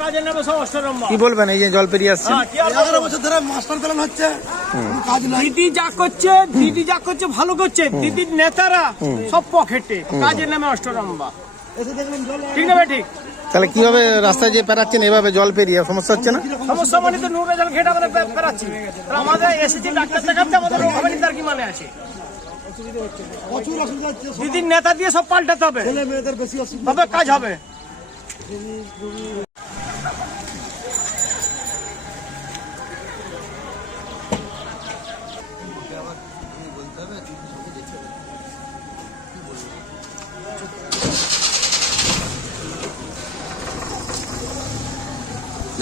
কাজের নামে সব অষ্টরম্ভা। কি বলবেন এই যে জল পেরিয়ে আসছে? 11 বছর ধরে মাস্টার চালান হচ্ছে, কাজ নাই। দিদি যা করছে ভালো করছে। দিদির নেতারা সব পকেটে, কাজের নামে অষ্টরম্ভা। এসে দেখলেন জল ঠিক না ঠিক? তাহলে কিভাবে রাস্তায় যে পেরাচ্ছেন এভাবে জল পেরিয়ে সমস্যা হচ্ছে না? সমস্যা মানে তো নোংরা জল ঘেটে আমরা পেরাচ্ছি। আমাদের এসেছি ডাক্তার দেখাতে, আমাদের রোগ হবে না তার কি মানে আছে? প্রচুর অসুবিধা হচ্ছে, দিদির নেতা দিয়ে সব পাল্টাতে হবে, ছেলে মেয়েদের বেশি অসুবিধা। তবে কাজ হবে।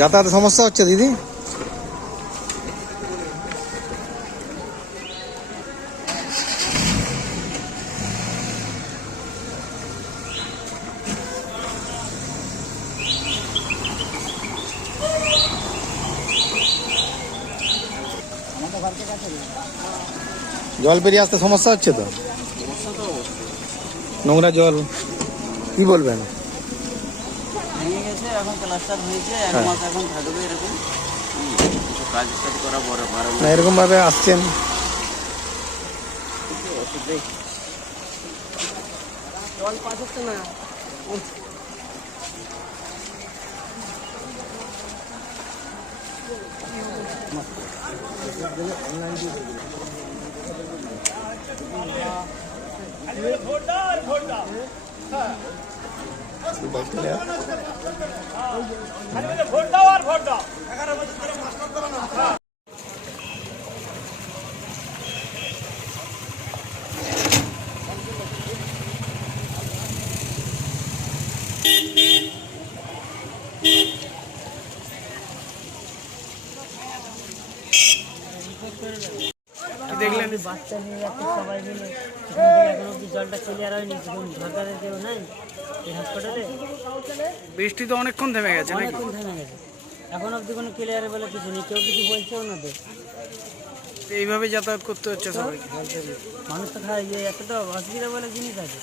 যাতায়াতের সমস্যা হচ্ছে দিদি? জল পেরিয়ে আসতে সমস্যা হচ্ছে তো? নোংরা জল, কি বলবেন? ভেঙে গেছে, এখন প্লাস্টার হয়েছে, 1 মাস এখন থাকবে এরকম। কিছু কাজ করা বড় না এরকম ভাবে আসছেন? জল পাস হচ্ছে না। ভোট দাও। ভোট দাও আর ভোট দাও। 11 বছর ধরে মাস্টার চালান। দেখলেন বাচ্চা নিয়ে যাচ্ছে সবাই মিলে, এখন অব্দি জলটা ক্লিয়ার হয়নি। সরকারের কেউ নাই এই হাসপাতালে। বৃষ্টি তো অনেকক্ষণ থেমে গেছে নাকি? অনেকক্ষণ থেমে গেছে, এখন অব্দি কোনো ক্লিয়ার বলে কিছু নেই, কেউ কিছু বলছেও না তো। এইভাবে যাতায়াত করতে হচ্ছে সবাই। মানুষ তো খায়, এতটা অসুবিধা বলে জিনিস আছে।